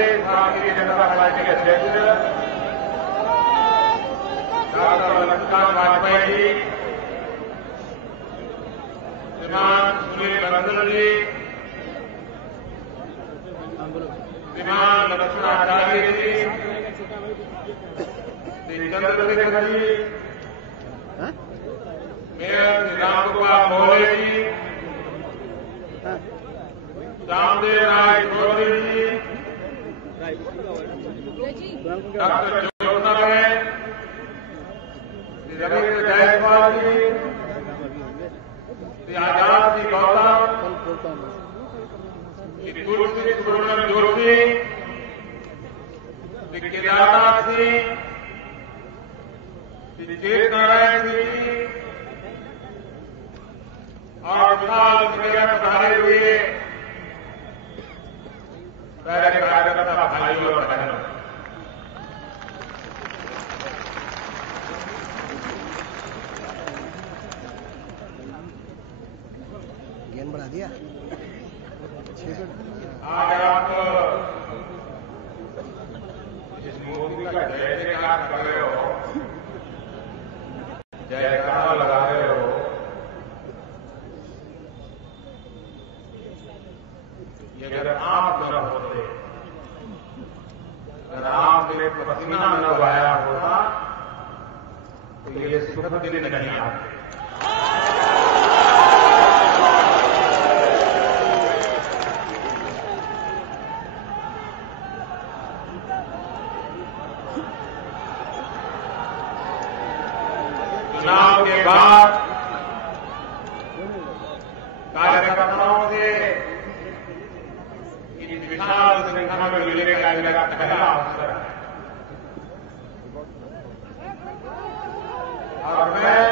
प्रदेश Bharatiya Janata party के अध्यक्ष doctor Lakshman Vajpayee ji, श्रीमान सुनील बंसल जी, श्रीमान लक्ष्मण आचार्य जी, श्री चंद्रशेखर जी, मेयर श्री रामगोपाल मोहले जी, रामदेव राय चौधरी जी, डॉक्टर ज्योत्सना बहन, श्री रविंद्र जायसवाल जी, श्री आजाद जी गौतम, श्री तुलसी सुब्रमण्यम जोशी, श्री केदारनाथ जी, श्री चेत नारायण जी और विशाल संख्या में पधारे हुए प्यारे कार्यकर्ता भाइयों और बहनों, ज्ञान बढ़ा दिया। आज आप जिस मूर्ति का जय जयकार कर रहे हो, जयकारा लगा रहे हो, ये अगर आप न होते, अगर आप मेरे पसीना न बहाया होता तो ये सुखद दिन नहीं आते। चुनाव के बाद कार्यकर्ताओं से इस विशाल संख्या में मिलने का मेरा पहला अवसर है और मैं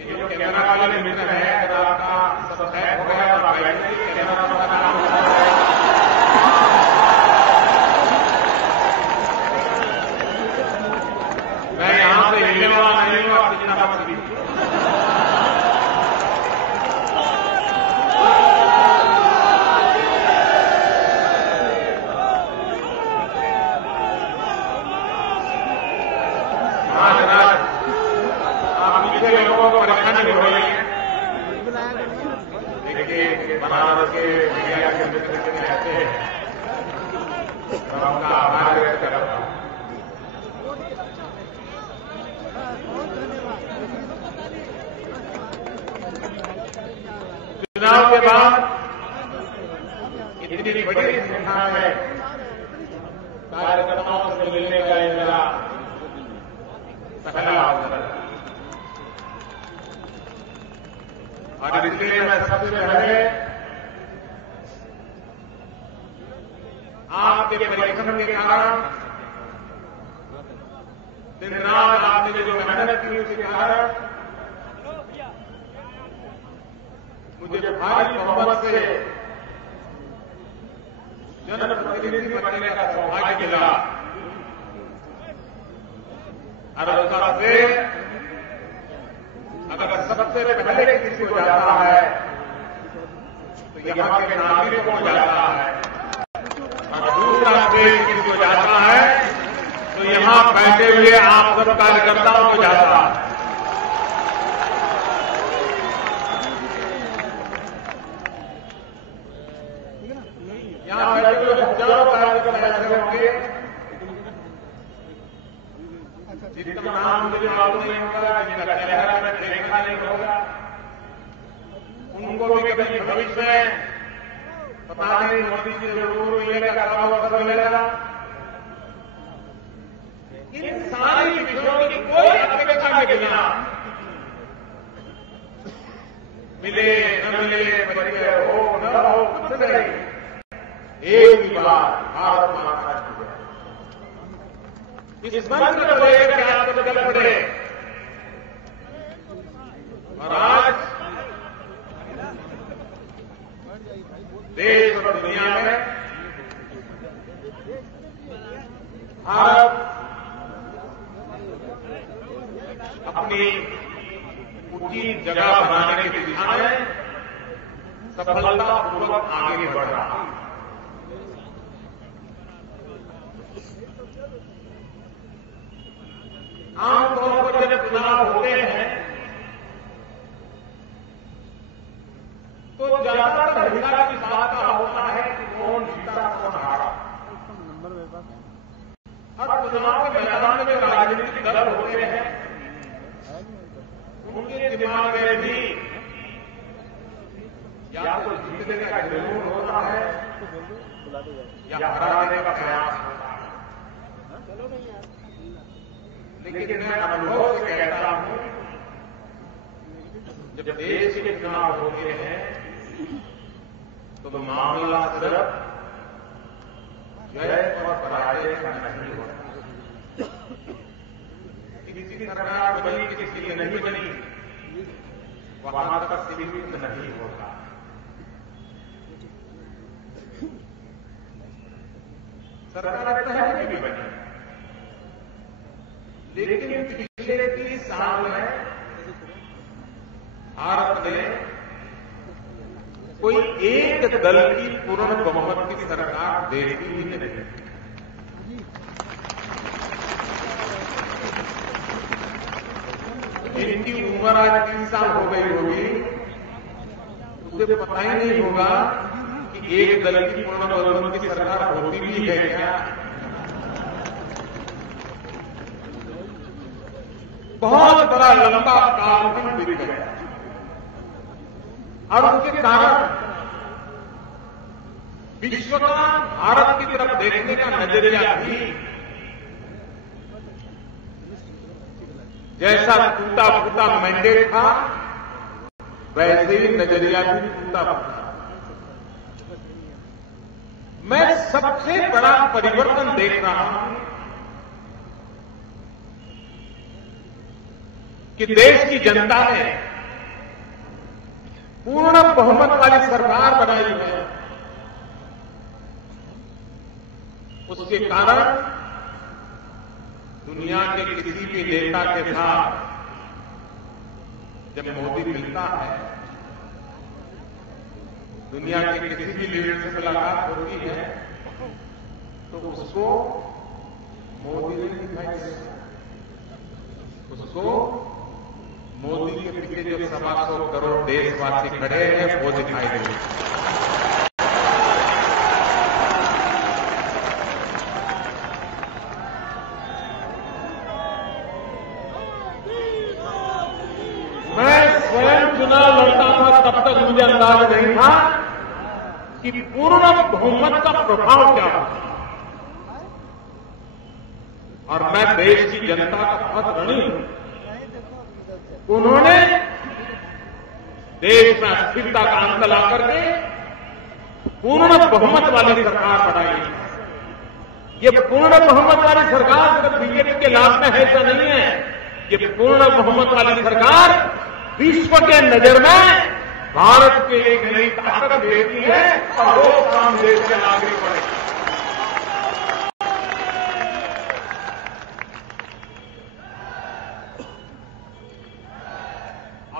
ये जो कैमरा वाले मित्र हैं, अगर आपका सब तय हो गया और आप बैठे कैमरा का नाम मैं यहां से हिलने वाला नहीं हूं, आपकी चिंता मत कीजिए। आप पीछे लोगों को परेशानी हो रही है। देखिए, बनारस के मीडिया के मित्र कितने अच्छे हैं, मैं उनका आभार व्यक्त करता हूं। चुनाव के बाद इतनी बड़ी संख्या में कार्यकर्ताओं से मिलने का ये मेरा पहला अवसर है और इसलिए मैं सबसे पहले आपके परिश्रम के कारण, दिन रात आपने जो मेहनत की उसके कारण मुझे भारी बहुमत से जनप्रतिनिधि बनने का सौभाग्य मिला और उसका श्रेय अगर सबसे पहले किसी को जाता है तो यहां के नागरिकों को जाता है और दूसरा श्रेय किसी को जाता है तो यहां बैठे हुए आप सब कार्यकर्ताओं को जाता है। यहां बैठे हुए हजारों कार्यकर्ता ऐसे होंगे जिनका नाम मुझे मालूम नहीं होगा, जिनका चेहरा मैं देखा नहीं होगा, उनको भी कभी भविष्य में पता नहीं मोदी जी जरूर मिलेगा, कब अवसर मिलेगा। इन सारी विषयों की कोई अपेक्षा के बिना मिले न मिले, परिचय हो न हो, कुछ नहीं, एक ही बार भारत माता की जय। इस मंत्र को लेकर के आप तो चल पड़े और आज देश और दुनिया में भारत अपनी ऊंची जगह बनाने की दिशा में सफलतापूर्वक आगे बढ़ रहा है। आमतौर पर जब चुनाव होते हैं तो ज्यादातर हिसाब इस बात का होता है कि कौन जीता कौन हारा। हर चुनाव के मैदान में राजनीतिक दल होते हैं, उनके दिमाग में भी या तो जीतने का जुनून होता है या हराने का प्रयास होता है। लेकिन मैं अनुभव से कहता हूं, जब देश के चुनाव होते हैं तो मामला सिर्फ जय और पराजय का नहीं होता। किसी की सरकार बनी किसी की नहीं बनी, वहां तक सीमित नहीं होता। सरकार पहले भी बनी, लेकिन पिछले 30 साल में भारत में कोई एक दल की पूर्ण बहुमत की सरकार देखी ही नहीं। इनकी उम्र आज 30 साल हो गई होगी, उसे पता ही नहीं होगा कि एक दल की पूर्ण बहुमत की सरकार होती भी है क्या। बहुत बड़ा लंबा कालखंड बीत गया और उसके कारण विश्व का भारत की तरफ देखने का नजरिया भी जैसा टूटा फूटा मैंडेट था, वैसे ही नजरिया भी टूटा फूटा। मैं सबसे बड़ा परिवर्तन देख रहा हूं कि देश की जनता ने पूर्ण बहुमत वाली सरकार बनाई है। उसके कारण दुनिया के किसी भी नेता के साथ जब मोदी मिलता है, दुनिया के किसी भी लीडर से मुलाकात होती है, तो उसको मोदी नहीं दिखाई देता। उसको मोदी के पीछे जो 125 करोड़ देशवासी खड़े हैं वो दिखाई देंगे। मैं स्वयं चुनाव लड़ता था, तब तक मुझे अंदाज नहीं था कि पूर्ण बहुमत का प्रभाव क्या होता। और मैं देश की जनता का पथ ऋणी हूं। उन्होंने देश में अस्थिरता का अंत ला करके पूर्ण बहुमत वाली सरकार बनाई। ये पूर्ण बहुमत वाली सरकार सिर्फ बीजेपी के लाभ में है ऐसा नहीं है। ये पूर्ण बहुमत वाली सरकार विश्व के नजर में भारत के एक नई ताकत देती है और वो काम देश के नागरिक बने।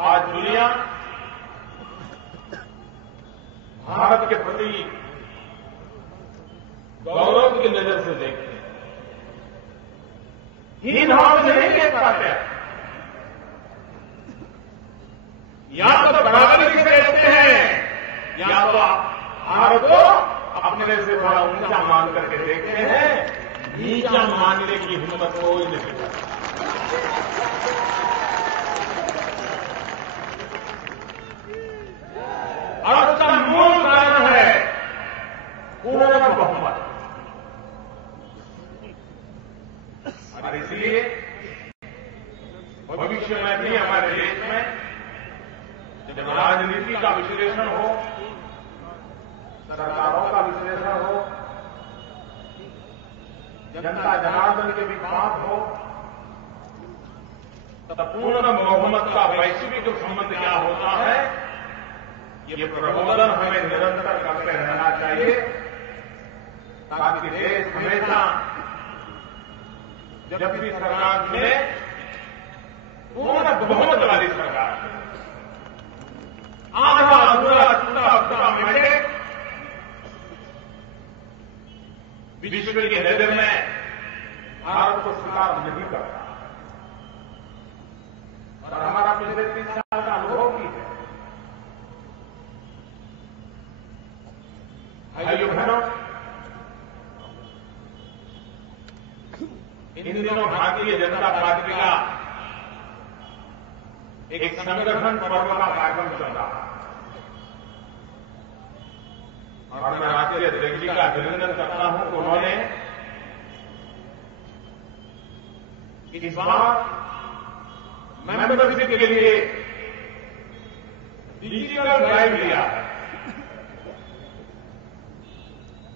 आज दुनिया भारत के प्रति गौरव की नजर से देखते हैं, हीन भाव से नहीं देख पाते। या तो बराबरी से देखते हैं या तो भारत को अपने से थोड़ा ऊंचा मान करके देखते हैं। नीचा मानने की हिम्मत कोई नहीं करता। और उसका मूल कारण है पूर्ण बहुमत। और इसलिए भविष्य में भी हमारे देश में जब राजनीति का विश्लेषण हो, सरकारों का विश्लेषण हो, जनता जनार्दन के भी बात हो, तब पूर्ण बहुमत का वैश्विक संबंध क्या होता है, ये प्रबोधन हमें निरंतर करते रहना चाहिए, ताकि देश हमेशा जब भी सरकार चुने पूर्ण बहुमत वाली सरकार, आधा अधूरा टूटा विश्व की नजर में भारत को स्वीकार नहीं करता। और हमारा पिछले 3 साल का अनुभव भी है। भाइयों बहनों, इन दिनों भारतीय जनता पार्टी का एक संगठन पर्व का कार्यक्रम चल रहा है और मैं राष्ट्रीय अध्यक्ष जी का अभिनंदन करता हूं कि उन्होंने इस बार मेंबरशिप के लिए डिजिटल ड्राइव लिया है।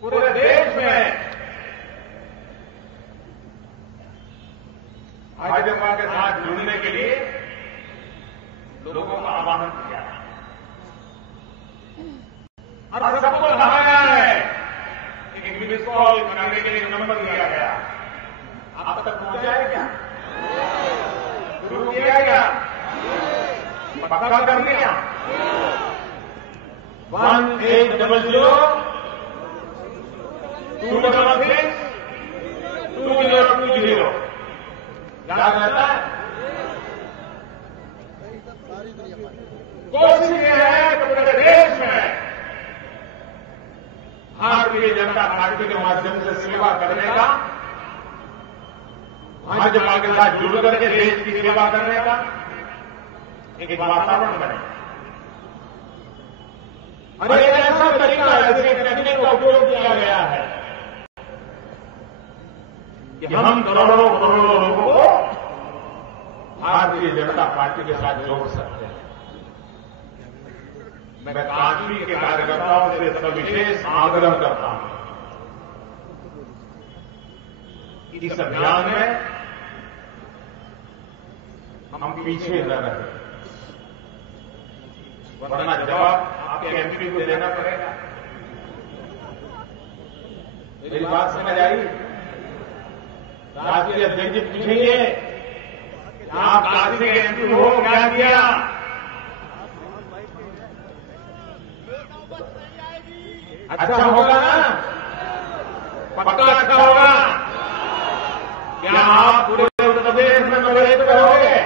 पूरे देश में भाजपा के साथ जुड़ने के लिए लोगों का आह्वान किया है और सबको कहा गया है कि मिस कॉल करने के लिए नंबर दिया गया। आप तक पहुंचा है क्या? शुरू किया गया? पक्का कर दिया? 1800-266-2020 याद रहता है? कोशिश ये है कि पूरे देश में भारतीय जनता पार्टी के माध्यम से सेवा करने का, भाजपा के साथ जुड़ करके देश की सेवा करने का एक वातावरण बने। और एक ऐसा तरीका है, ऐसे टेक्निक का उपयोग किया गया है कि हम करोड़ों लोगों को भारतीय जनता पार्टी के साथ जोड़ सकते हैं। मैं काशी के कार्यकर्ताओं से सविशेष आग्रह करता हूं कि इस अभियान में हम पीछे न रहें, वरना जवाब आपके एमपी को देना पड़ेगा। मेरी बात समझ आई? राष्ट्रीय अध्यक्ष जी पूछेंगे आप काशी के एमपी हो, क्या किया? अच्छा होगा ना? पक्का अच्छा होगा? क्या आप पूरे उत्तर प्रदेश में नवरेत करोगे?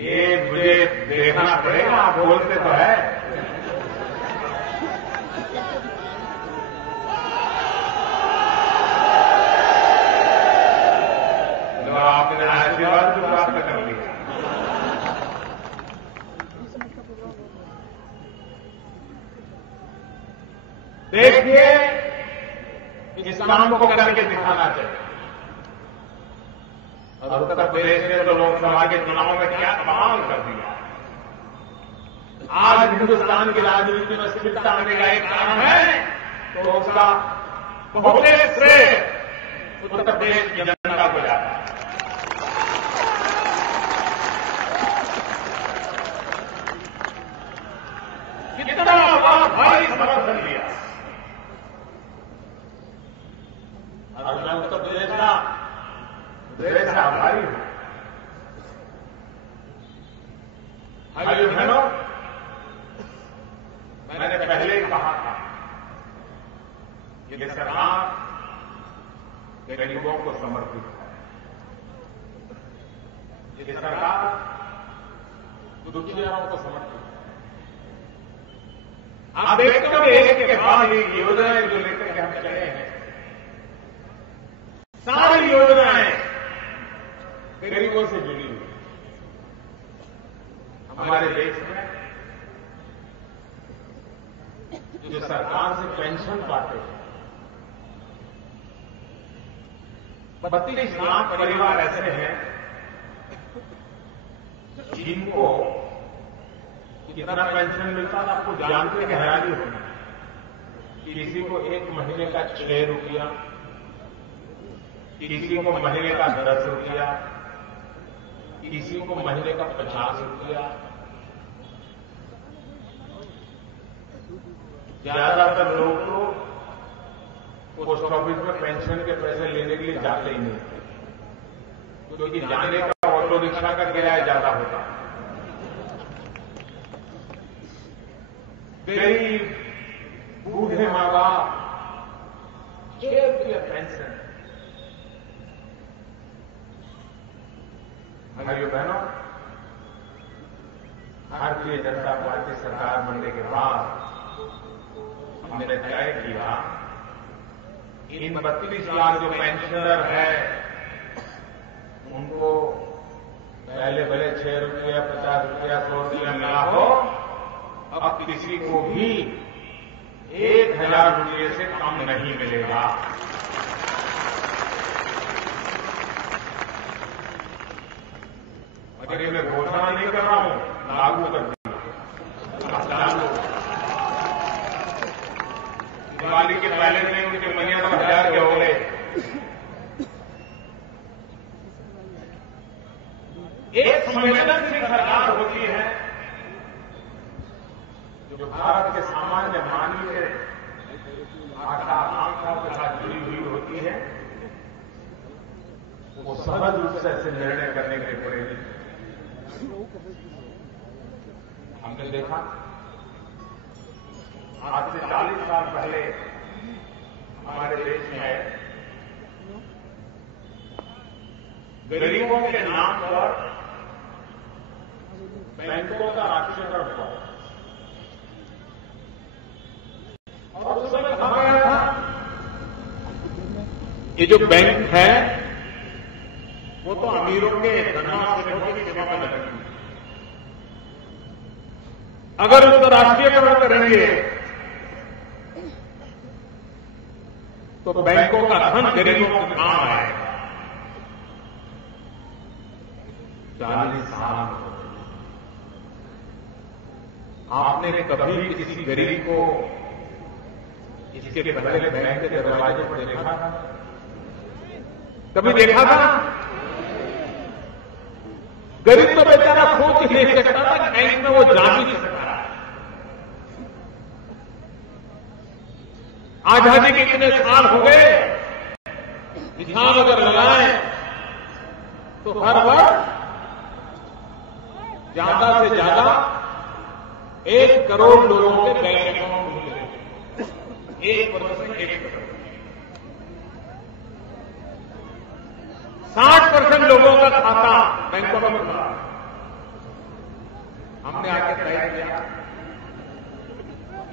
ये मुझे देखना पड़ेगा। आप बोलते तो है, तो आपने आशीर्वाद भी प्राप्त कर लिया। देखिए, इस काम को करके दिखाना चाहिए। और उत्तर प्रदेश ने तो लोकसभा के चुनाव में क्या कमाल कर दिया। आज हिंदुस्तान की राजनीति में स्थिरता आने का एक कारण है तो उसका बहुत श्रेय उत्तर प्रदेश की जनता को जाता है। कितना भारी समर्थन दिया। और मैं उत्तर प्रदेश का हृदय से आभारी हूं। भाइयों बहनों, मैंने पहले ही कहा था कि सरकार गरीबों को समर्पित है। ये सरकार दुखियारों को समर्पित है। आप देखते हो एक के बाद एक योजनाएं जो लेकर के हम चले हैं, सारी योजनाएं गरीबों से जुड़ी हुई। हमारे देश में जो सरकार से पेंशन पाते हैं, 32 लाख परिवार ऐसे हैं जिनको कितना पेंशन मिलता है आपको जानते हैं हैरानी होगी। किसी को 1 महीने का 6 रुपया, किसी को महीने का 10 रुपया, किसी को महीने का 50 रुपया। ज्यादातर लोग तो पोस्ट ऑफिस में पेंशन के पैसे लेने के लिए जाते ही नहीं, क्योंकि जाने का ऑटो रिक्शा का किराया ज्यादा होता है। गरीब, बूढ़े माँ बाप, पेंशन। भाइयों बहनों, भारतीय जनता पार्टी सरकार बनने के बाद हमने तय किया इन 32 लाख जो पेंशनर है उनको पहले भले 6 रुपया, 50 रुपया, 100 रुपया मिला हो, अब किसी को भी 1000 रुपये से कम नहीं मिलेगा। और ये मैं घोषणा नहीं कर रहा हूं, लागू कर दिया। दिवाली के पहले दिन उनके महीने 1000 के हो गए। एक संवेदनशील सरकार होती है जो भारत के सामान्य मानवीय के आकांक्षाओं के साथ जुड़ी हुई होती है, वो सहज रूप से ऐसे निर्णय करने के लिए प्रेरित। हमने देखा आज से 40 साल पहले हमारे देश में गरीबों के नाम पर बैंकों का राष्ट्रीयकरण हुआ और उस समय कहा गया था ये जो बैंक है वो तो अमीरों के धनवान की सेवा में लगे। अगर उसका राष्ट्रीयकरण करेंगे तो बैंकों का धन गरीबों के काम आएगा। 40 साल आपने कभी किसी गरीब को इसके पहले बैंक के दरवाजे पर देखा था? कभी देखा था? गरीब तो बेचारा सोच ही नहीं सकता था, बैंक में वो जा भी नहीं सकता। आजादी के कितने साल हो गए, हिसाब अगर लगाएं तो हर वर्ष ज्यादा से ज्यादा 1 करोड़ लोगों के बैंक अकाउंट खुले। 1 वर्ष में 1 करोड़। 60% लोगों का खाता बैंकों में खुला। हमने आके तय किया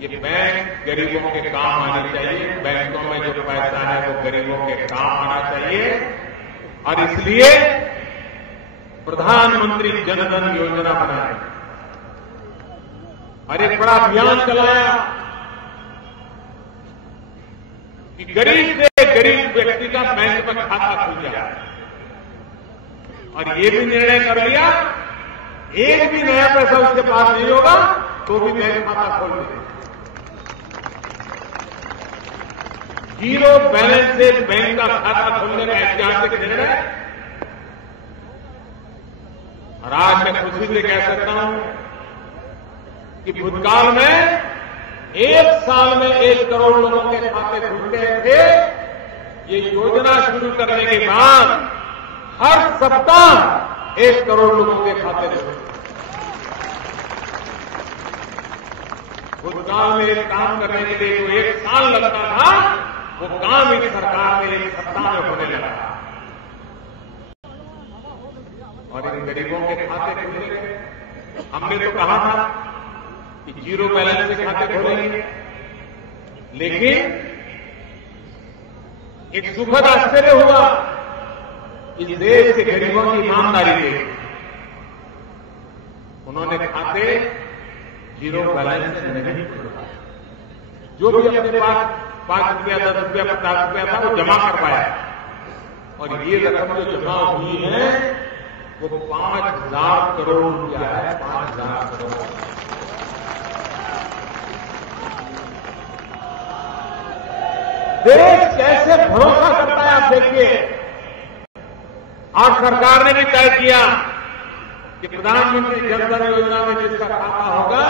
ये बैंक गरीबों के काम आने चाहिए, बैंकों में जो पैसा है वो गरीबों के काम आना चाहिए, और इसलिए प्रधानमंत्री जन धन योजना बनाई और एक बड़ा अभियान चलाया कि गरीब से गरीब व्यक्ति का बैंक में खाता खुल जाए। और ये भी निर्णय कर लिया एक भी नया पैसा उसके पास नहीं होगा तो भी बैंक खाता खोल देगा। 0 बैलेंस से बैंक का खाता खोलने का ऐतिहासिक निर्णय। और आज मैं खुशी से कह सकता हूं कि भूतकाल में 1 साल में 1 करोड़ लोगों के खाते खुलते थे। ये योजना शुरू करने के बाद हर सप्ताह 1 करोड़ लोगों के खाते खुलते। भूतकाल में एक काम करने के लिए जो 1 साल लगता था वो काम इस सरकार में 1 सप्ताह में होने लगा। और इन गरीबों के खाते खुलेंगे। हमने तो कहा था कि 0 बैलेंस के खाते खोलेंगे, लेकिन एक सुखद आश्चर्य हुआ इस देश के गरीबों की ईमानदारी देख। उन्होंने खाते 0 बैलेंस से नहीं खुलवाए। जो भी अपने पास 5 रुपया, 10 रुपया, 50 रुपया था वो जमा कर पाया। और ये रकम जो जमा हुई है वो 5,000 करोड़ रुपया है। 5,000 करोड़। देश कैसे भरोसा करता है आप देखिए। और सरकार ने भी तय किया कि प्रधानमंत्री जन धन योजना में जिसका खाता होगा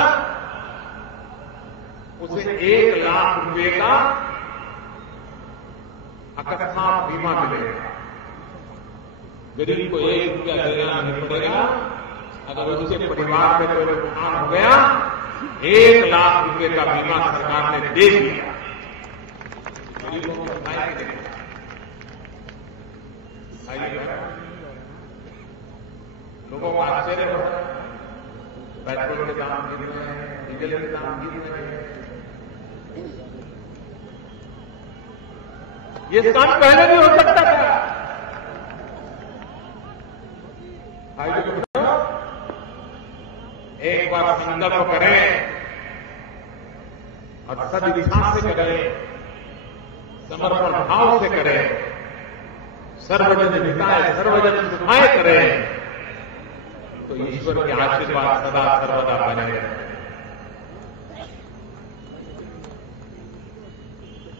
उसे 1 लाख रुपए का अकस्मात बीमा मिलेगा। गरीब को 1 रुपया देना नहीं पड़ेगा। अगर उसके परिवार में कोई नुकसान हो गया 1 लाख रुपए का बीमा सरकार ने दे दिया। गरीबों को सुनाई नहीं देगा। लोगों को आश्चर्य हो रहा है, पेट्रोल के दाम गिर रहे हैं, डीजल के दाम गिर रहे हैं। ये काम पहले भी हो सकता था। एक बार संकल्प करें और सदिच्छा से करें, समर्पण भाव से करें, सर्वजन हिताय सर्वजन सुखाय करें, तो ईश्वर के आशीर्वाद सदा सर्वदा बने रहे।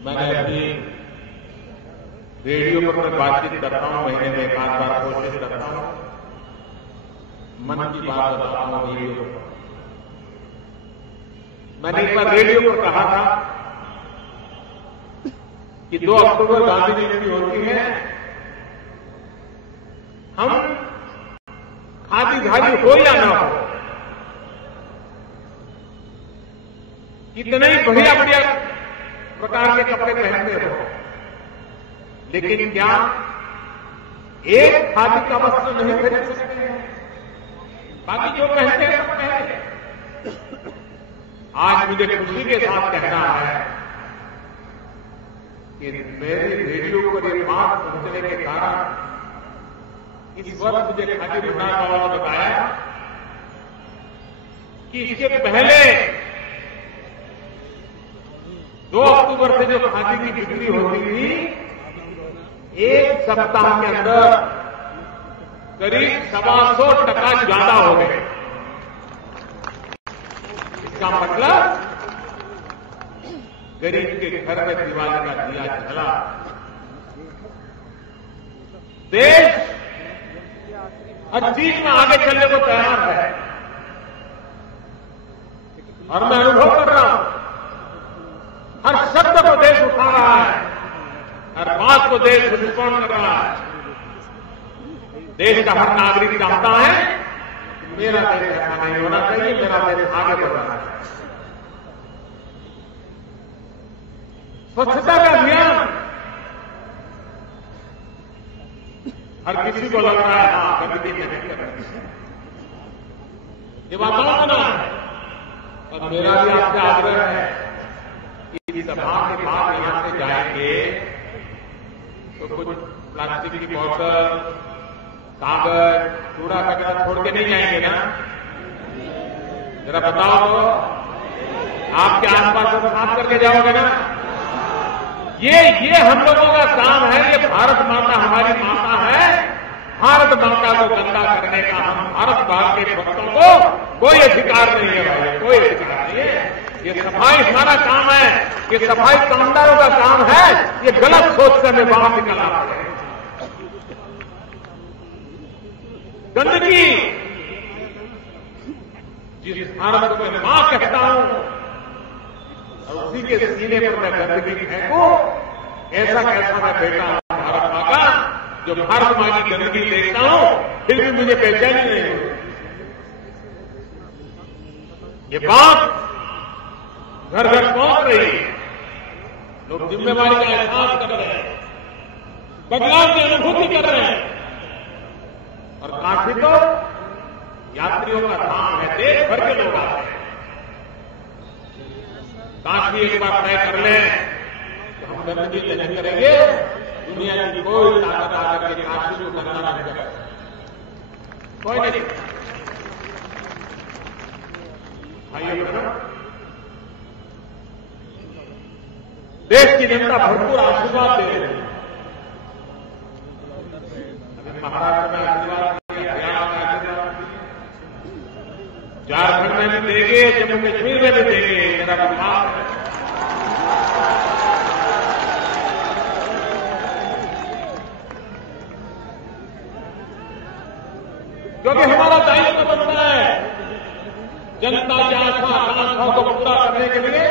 मैंने अभी रेडियो पर मैं बातचीत करता हूं, महीने में 1 आध बार कोशिश करता हूं, मन की बात बताता हूं रेडियो पर। मैंने एक बार रेडियो पर कहा था कि 2 अक्टूबर गांधी जयंती होती है, हम खादीधारी हो या ना हो, कितने ही बढ़िया बढ़िया प्रकार के कपड़े पहनते हो, लेकिन क्या एक खादी का वस्त्र नहीं खरीद सकते हैं? बाकी जो पहनते हैं सब पहने। आज मुझे खुशी के साथ कहना है कि मेरे रेडियो पर ये बात पहुंचने के कारण इस वर्ष मुझे खादी बनाने वालों ने बताया कि इसके पहले 2 अक्टूबर से जो खादी की बिक्री होती थी, 1 सप्ताह के अंदर करीब 125% ज्यादा हो गए। इसका मतलब गरीब के घर में दिवाली का दिया जला। देश हर चीज में आगे चलने को तैयार है और मैं अनुभव कर रहा हूं, हर शब्द को देश उठा रहा है, हर बात को देश रिस्पॉन्ड कर रहा है। देश का हर नागरिक चाहता है मेरा देश ऐसा नहीं होना चाहिए, मेरा देश आगे बढ़ना चाहिए। स्वच्छता का अभियान हर किसी को लग रहा है हाँ गंदगी नहीं करनी, ये बात मानना है। और मेरा भी आपसे आग्रह है कि सभा के बाद यहां से जाएंगे तो कुछ प्लास्टिक की बोतल, कागज, कूड़ा कचरा छोड़ के नहीं जाएंगे ना? जरा बताओ तो, आपके आसपास सब साफ करके जाओगे ना? ये हम लोगों का काम है। ये भारत माता हमारी माता है। भारत माता को गंदा करने का हम भारत भाग के भक्तों को कोई अधिकार नहीं है भाई, कोई अधिकार नहीं है। ये सफाई हमारा काम है, ये सफाई कामदारों का काम है। ये गलत सोच कर बाहर निकल रहा है। गंदगी जिस भारत को मैं मां कहता हूं और उसी के सीने पर मैं गंदगी फेंकूं, ऐसा कैसा मैं बेटा हूं भारत मां का, जो भारत मां की गंदगी देखता हूं फिर भी मुझे बेचैनी नहीं होती। ये बात घर घर पहुंच रही है, लोग जिम्मेवारी का एहसास कर रहे हैं, बदलाव की अनुभूति कर रहे हैं। और काशी तो यात्रियों का धाम है, देश भर के लोग आते हैं। काशी एक बार तय कर लें तो हम गंदगी नहीं करेंगे, दुनिया की कोई ताकत आकर के काशी को गंदा नहीं करेगा, कोई नहीं। भाइयों बहनों, देश की जनता भरपूर आशीर्वाद दे रही है। महाराष्ट्र में आशीर्वाद, हरियाणा में आशीर्वाद, झारखंड में भी देंगे, जम्मू कश्मीर में भी देंगे। मेरा विश्वास है क्योंकि हमारा दायित्व बनता है जनता की आशा आकांक्षाओं को पूरा करने के लिए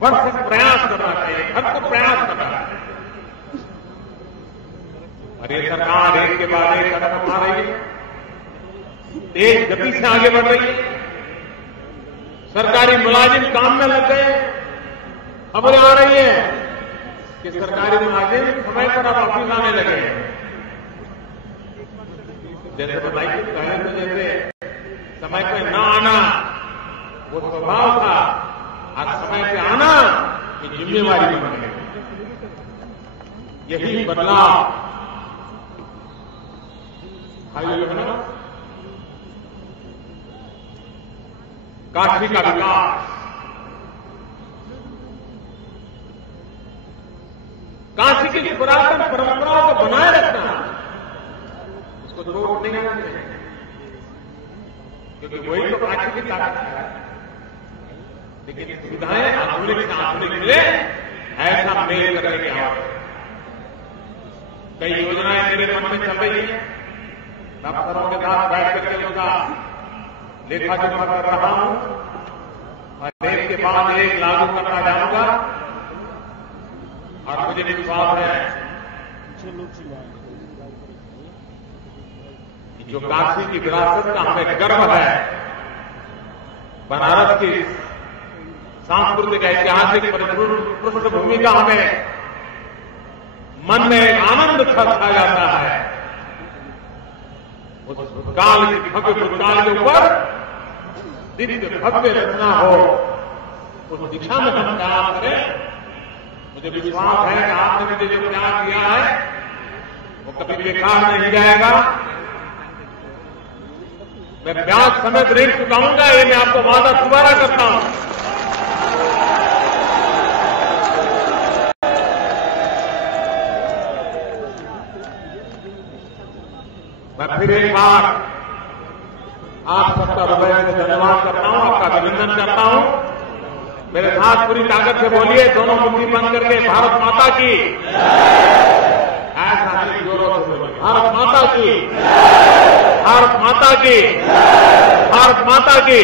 भरसक प्रयास करना चाहिए, भरसक प्रयास करना चाहिए। और ये सरकार एक के बाद एक कदम उठा रही है, तेज गति से आगे बढ़ रही है। सरकारी मुलाजिम काम में लग गए। खबरें आ रही हैं कि सरकारी मुलाजिम समय पर अब वापिस आने लगे हैं। जैसे बताइए, पहले तो जैसे समय पर न आना वो स्वभाव था, आज समय पे आना ये जिम्मेवारी बन गई। यही बदलाव काशी का विकास, काशी की पुरातन परंपराओं को बनाए रखना, उसको तोड़ नहीं करना चाहिए, क्योंकि वही तो काशी की ताकत है। लेकिन सुविधाएं आधुनिक से आधुनिक मिले, ऐसा मेल करने की आवश्यकता। कई योजनाएं मेरे मन में चल रही है, अफसरों के साथ बैठ करके उनका लेखा जोखा कर रहा हूं और एक के बाद एक लागू करना जाऊंगा। और मुझे विश्वास है कि जो काशी की विरासत का हमें गर्व है, बनारस की सांस्कृतिक ऐतिहासिक पृष्ठभूमि का हमें मन में एक आनंद छा जाता है। उस काल की भव्य भूतकाल के ऊपर दिव्य भव्य रचना हो, उस दिशा में हम काम करें। मुझे विश्वास है कि आपने मुझे जो प्यार किया है वो कभी बेकार नहीं जाएगा। मैं ब्याज समेत ऋण चुकाऊंगा, ये मैं आपको वादा दोबारा करता हूं। मैं फिर एक बार आप सबका हृदय से धन्यवाद करता हूं, आपका अभिनंदन करता हूं। मेरे साथ पूरी ताकत से बोलिए, दोनों मुट्ठी बंद करके, भारत माता की। ऐसा नहीं, जोरों से बोलिए, भारत माता की, भारत माता की, भारत माता की।